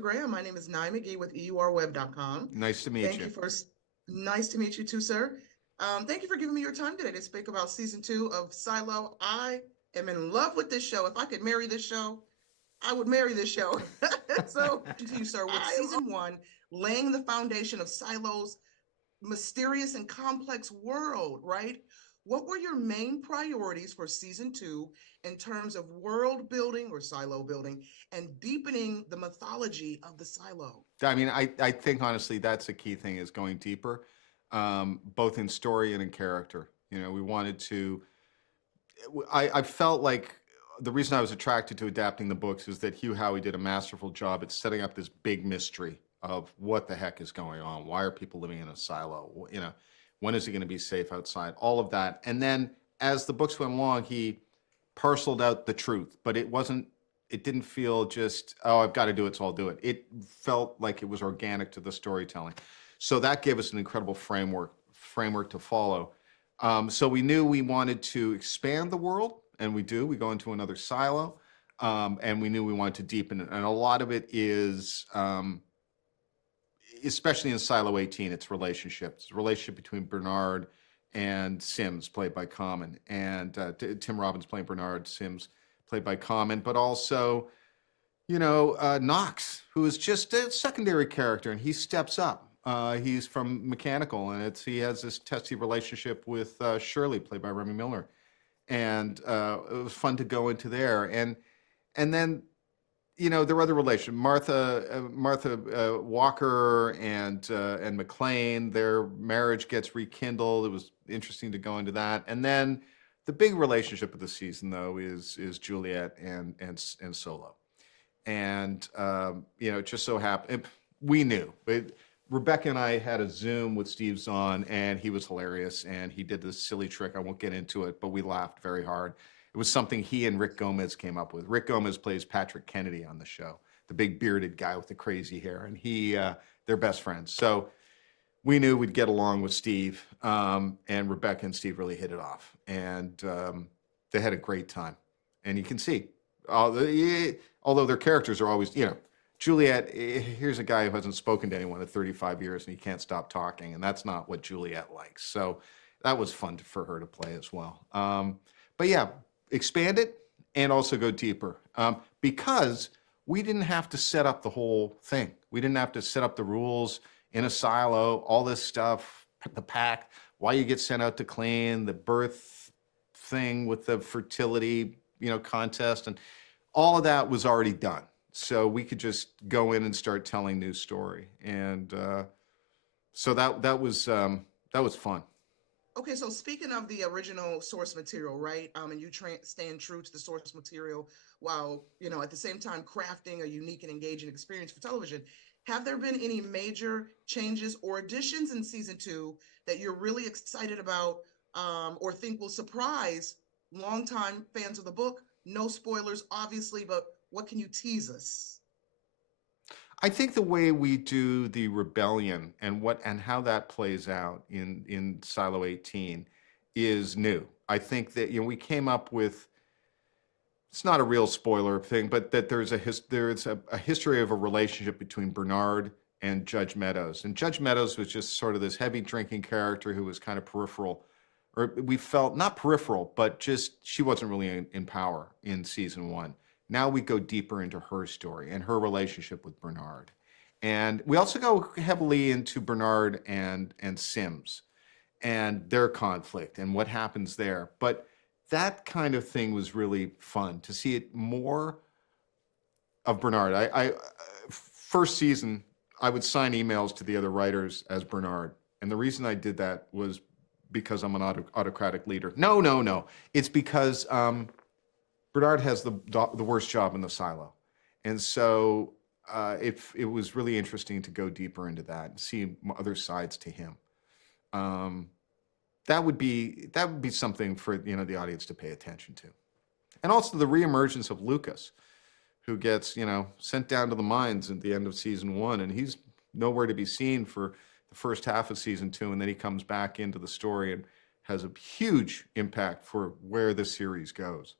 Instagram. My name is Nye McGee with EURweb.com. Nice to meet Thank you. you for, nice to meet you too, sir. Thank you for giving me your time today to speak about season 2 of Silo. I am in love with this show. If I could marry this show, I would marry this show. So, continue, sir, with season 1, laying the foundation of Silo's mysterious and complex world, right? What were your main priorities for season 2 in terms of world building or silo building and deepening the mythology of the silo? I mean, I think honestly that's the key thing is going deeper, both in story and in character. You know, we wanted to. I felt like the reason I was attracted to adapting the books is that Hugh Howey did a masterful job at setting up this big mystery of what the heck is going on. Why are people living in a silo? You know, when is it going to be safe outside? All of that, and then as the books went along, he parceled out the truth, but it wasn't. It didn't feel just, oh, I've got to do it, so I'll do it. It felt like it was organic to the storytelling. So that gave us an incredible framework to follow. So we knew we wanted to expand the world, and we do. We go into another silo, and we knew we wanted to deepen it. And a lot of it is, especially in Silo 18, it's relationships. It's a relationship between Bernard and Sims, played by Common, and Tim Robbins playing Bernard, Sims played by Common, but also, you know, Knox, who is just a secondary character, and he steps up. He's from Mechanical, and he has this testy relationship with Shirley, played by Remy Miller, and it was fun to go into there. And then, you know, there are other relations. Martha Walker and McLean, their marriage gets rekindled. It was interesting to go into that. And then the big relationship of the season, though, is Juliet and Solo. And you know, it just so happened we knew. Rebecca and I had a Zoom with Steve Zahn, and he was hilarious. And he did this silly trick. I won't get into it, but we laughed very hard. It was something he and Rick Gomez came up with. Rick Gomez plays Patrick Kennedy on the show, the big bearded guy with the crazy hair, and they're best friends. So we knew we'd get along with Steve, and Rebecca and Steve really hit it off, and they had a great time. And you can see, although their characters are always, you know, Juliet, here's a guy who hasn't spoken to anyone in 35 years, and he can't stop talking, and that's not what Juliet likes. So that was fun for her to play as well. But yeah, expand it and also go deeper, because we didn't have to set up the whole thing. We didn't have to set up the rules in a silo, all this stuff, the pack, why you get sent out to clean, the birth thing with the fertility, you know, contest, and all of that was already done. So we could just go in and start telling new story, and so that was fun. Okay, so speaking of the original source material, right? And you stand true to the source material while, you know, at the same time crafting a unique and engaging experience for television. Have there been any major changes or additions in season 2 that you're really excited about, or think will surprise longtime fans of the book? No spoilers, obviously, but what can you tease us? I think the way we do the rebellion and how that plays out in Silo 18 is new. I think that, you know, we came up with, it's not a real spoiler thing, but that there's a history of a relationship between Bernard and Judge Meadows. And Judge Meadows was just sort of this heavy drinking character who was kind of peripheral, or we felt not peripheral, but just she wasn't really in power in season 1. Now we go deeper into her story and her relationship with Bernard. And we also go heavily into Bernard and Sims and their conflict and what happens there. But that kind of thing was really fun to see it more of Bernard. I first season, I would sign emails to the other writers as Bernard. And the reason I did that was because I'm an autocratic leader. No. It's because Bernard has the worst job in the silo. And so it was really interesting to go deeper into that and see other sides to him. That would be something for, you know, the audience to pay attention to. And also the reemergence of Lucas, who gets, you know, sent down to the mines at the end of season 1, and he's nowhere to be seen for the first half of season 2, and then he comes back into the story and has a huge impact for where the series goes.